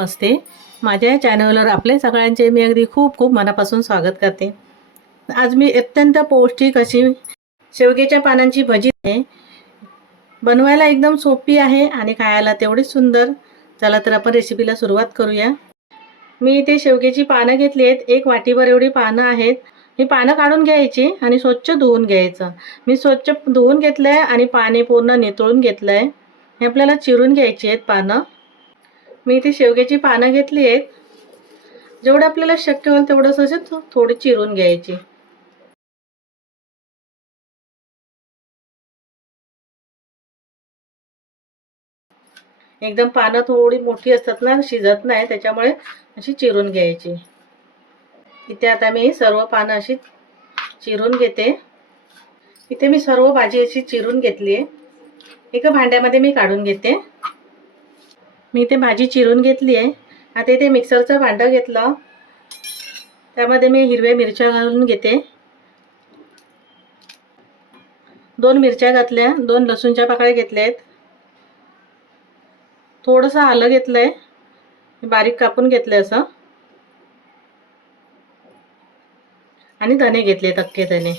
नमस्ते माझ्या या चॅनलवर आपले सगळ्यांचे मी अगदी खूप खूप मनापासून स्वागत करते. आज मी अत्यंत पौष्टिक अशी शेवग्याच्या पानांची भजी आहे. बनवायला एकदम सोपी आहे आणि खायला तेवढीच सुंदर. चला तर आपण रेसिपीला सुरुवात करूया. मी इथे शेवग्याची पानं घेतली आहेत. एक वाटीभर एवढी पानं आहेत. ही पानं काढून घ्यायची आणि स्वच्छ धुवून घ्यायचं. मी स्वच्छ धुवून घेतलं आहे आणि पाणी पूर्ण नितळून घेतलं आहे हे आपल्याला चिरून घ्यायची आहेत पानं. मी इथे शेवग्याची पानं घेतली आहेत. जेवढं आपल्याला शक्य होईल तेवढं असे थोडी चिरून घ्यायची. एकदम पानं थोडी मोठी असतात ना शिजत नाही त्याच्यामुळे अशी चिरून घ्यायची. इथे आता मी सर्व पानं अशी चिरून घेते. इथे मी सर्व भाजी अशी चिरून घेतली आहे. एका भांड्यामध्ये मी काढून घेते. मी ते भाजी चिरून घेतली आहे. आता इथे मिक्सरचं भांडं घेतलं. त्यामध्ये मी हिरव्या मिरच्या घालून घेते. दोन मिरच्या घातल्या दोन लसूणच्या पाकळ्या घेतल्या आहेत. थोडंसं आलं घेतलं आहे बारीक कापून घेतलं आहे असं. आणि धने घेतले अख्खे धने.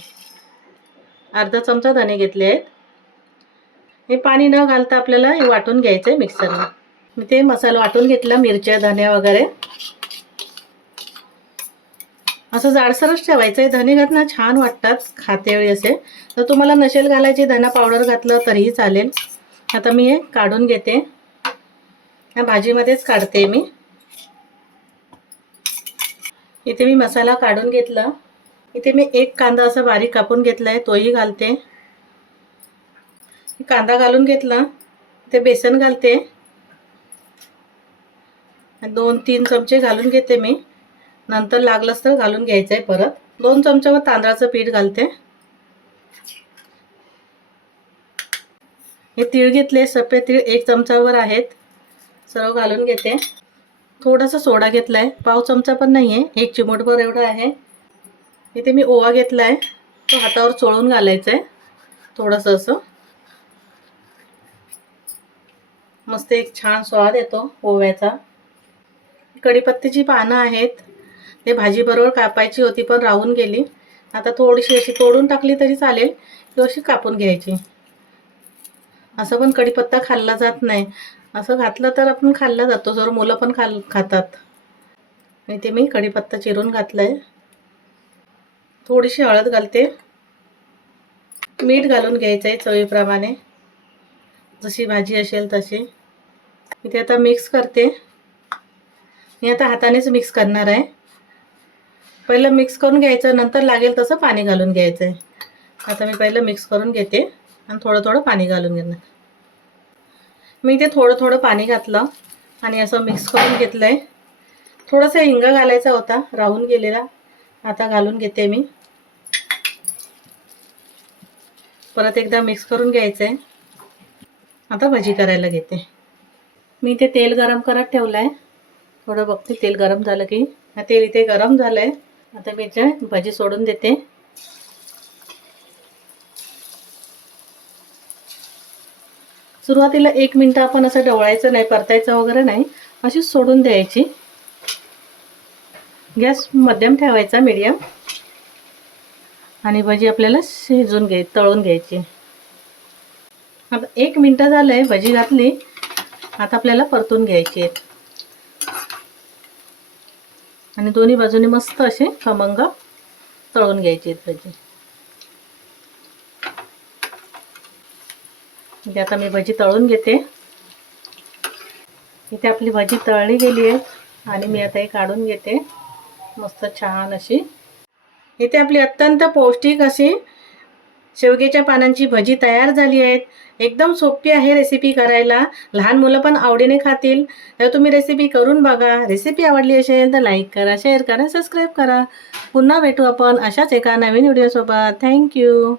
अर्धा चमचा धने घेतले आहेत. हे पाणी न घालता आपल्याला हे वाटून घ्यायचं आहे मिक्सरला मी ते मसाला वाटून घेतला मिरच्या धन्या वगैरे. असं जाडसरच ठेवायचं आहे धने घातलं छान वाटतात खातेवेळी असे. तर तुम्हाला नसेल घालायची धना पावडर घातलं तरीही चालेल. आता मी हे काढून घेते. या भाजीमध्येच काढते मी. इथे मी मसाला काढून घेतला. इथे मी एक कांदा असा बारीक कापून घेतला आहे तोही घालते. कांदा घालून घेतला. ते बेसन घालते. दोन तीन चमचे घालून घेते मी. नंतर लागलंच तर घालून घ्यायचं आहे परत. दोन चमच्यावर तांदळाचं पीठ घालते. हे तीळ घेतले सफेद तीळ एक चमचावर आहेत. सर्व घालून घेते. थोडासा सोडा घेतला आहे पाव चमचा पण नाही आहे एक चिमूटभर एवढं आहे. इथे मी ओवा घेतला आहे तो हातावर चोळून घालायचं आहे थोडंसं असं. मस्त एक छान स्वाद येतो ओव्याचा. कढीपत्त्याची पानं आहेत ते भाजीबरोबर कापायची होती पण राहून गेली. आता थोडीशी अशी तोडून टाकली तरी चालेल किंवा अशी कापून घ्यायची. असं पण कढीपत्ता खाल्ला जात नाही. असं घातलं तर आपण खाल्ला जातो जर मुलं पण खाल खातात. आणि ते मी कढीपत्ता चिरून घातलं आहे थोडीशी हळद घालते. मीठ घालून घ्यायचं आहे चवीप्रमाणे. जशी भाजी असेल तशी. इथे आता मिक्स करते. मी आता हातानेच मिक्स करणार आहे. पहिलं मिक्स करून घ्यायचं नंतर लागेल तसं पाणी घालून घ्यायचं आहे आता मी पहिलं मिक्स करून घेते आणि थोडं थोडं पाणी घालून घेणार. मी ते थोडं थोडं पाणी घातलं आणि असं मिक्स करून घेतलं आहे थोडंसं हिंग घालायचा होता राहून गेलेला. आता घालून घेते मी. परत एकदा मिक्स करून घ्यायचं आहे आता भजी करायला घेते. मी ते तेल गरम करत ठेवलं आहे थोडं बघते तेल गरम झालं की. हा तेल इथे गरम झालं आहे आता मी इथे भजी सोडून देते. सुरुवातीला एक मिनटं आपण असं डवळायचं नाही परतायचं वगैरे नाही. अशीच सोडून द्यायची. गॅस मध्यम ठेवायचा मीडियम. आणि भजी आपल्याला शिजून घ्याय तळून घ्यायची. आता एक मिनटं झालं आहे भजी घातली. आता आपल्याला परतून घ्यायची आहेत. आणि दोन्ही बाजूने मस्त असे खमंग तळून घ्यायचे आहेत भजी. म्हणजे आता मी भजी तळून घेते. इथे आपली भजी तळली गेली आहे आणि मी आता हे काढून घेते. मस्त छान अशी. इथे आपली अत्यंत पौष्टिक अशी शेवग्याच्या पानांची भजी तयार झाली आहेत. एकदम सोपी आहे रेसिपी करायला. लहान मुलं पण आवडीने खातील. तर तुम्ही रेसिपी करून बघा. रेसिपी आवडली असेल तर लाईक करा शेअर करा सबस्क्राईब करा. पुन्हा भेटू आपण अशाच एका नवीन व्हिडिओसोबत थँक्यू